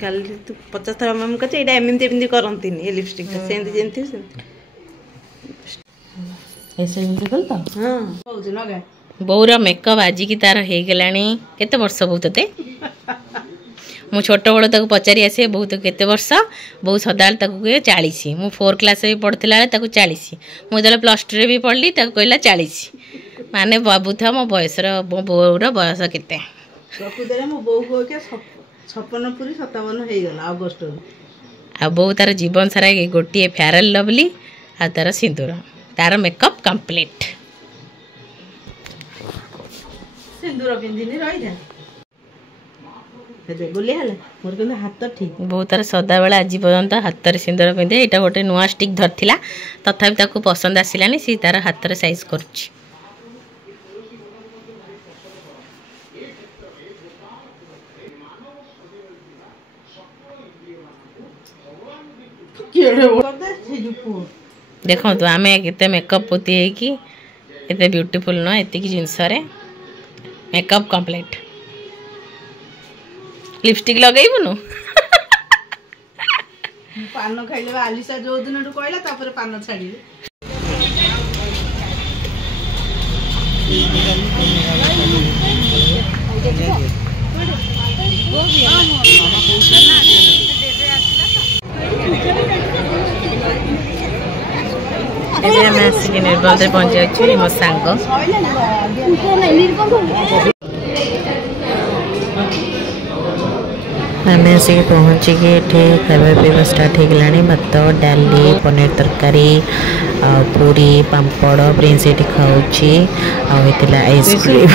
गाली तू 50 थर मैम कहते ये एमती एमती करती लिपस्टिक सेमती जमी ऐसे एमती कल तो हाँ लगा बोर मेकअप आज की तार हो गलानी केते वर्ष बहुत ते मु छोट बड़ तक पचारि आसे बहुत केते वर्ष बहुत सदा तक 40 मु 4 क्लास भी पढ़ला 40 मुझे +2 रे भी पढ़ली कहला 40 माने बाबू था मो बयस मो बोर बयस केते प्रकृत मो बो को 56 पूरी 57 हो गला अगस्त आ बो तार जीवन सारा गोटे फेयर लवली आ तार सिंदूर तार मेकअप कंप्लीट सिंदूर पिंदिनी रही जा गोली हले मोर के हाथ ठीक बहुत तार सदा बेला आज पर्यंत हाथ रे सिंदूर पिंधे एटा गोटे नुआ स्टिक धरथिला तथापि ताको पसंद आसिलानी सी तार हाथ रे साइज करछि देखो तो आमे केते मेकअप पोती है कि एते ब्यूटीफुल न एते की जिंस रे मेकअप कंप्लीट लिपस्टिक लगैबुनु पान खाइले आलिसा जो दिन कहला तापर पान छाड़ी निर्बंध पहुंची मो सांग आम आसिक पहुँचिकी खावा पीवा स्टार्ट हो गलानी भात डाली पनीर तरकारी पूरी पापड़ प्रिंस ये खाऊँगी आइसक्रीम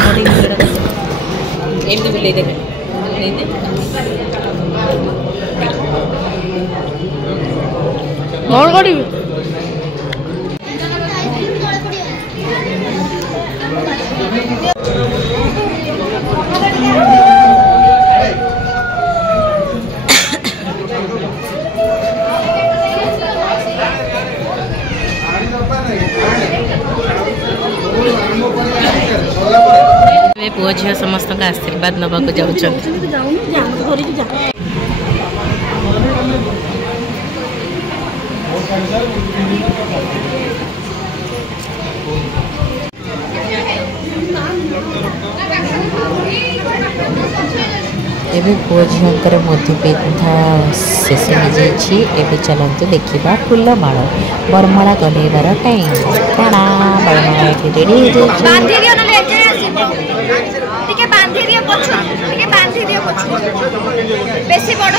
पुओ झील समस्त आशीर्वाद नवाक जाऊँ एबे पुओ झील मोदी पिंधा शेष हो जाए चलते देखा फूलमाल बरमाला गलेबार टाइम काଣା बरमाला रेडी हो बेसी बड़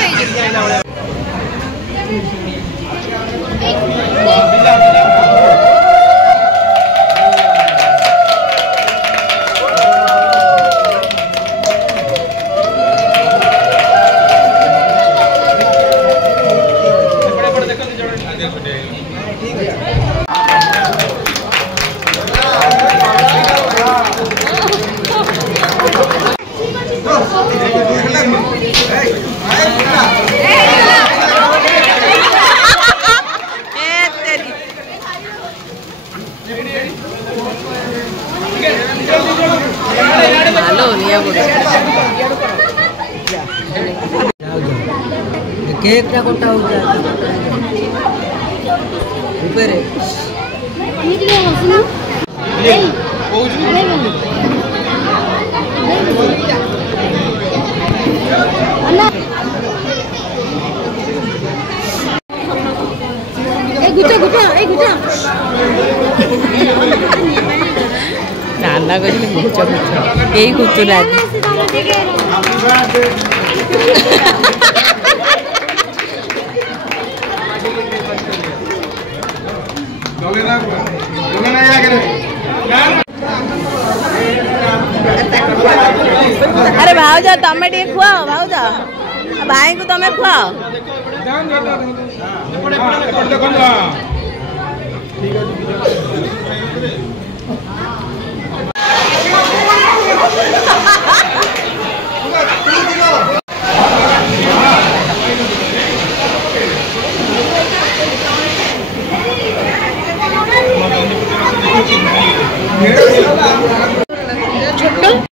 केक कोटा हो जाए ऊपर नाना को गुच्चा यही गुचुरा अरे भाउज तमें टे खुआओ भाउज भाई को तमें खुआओ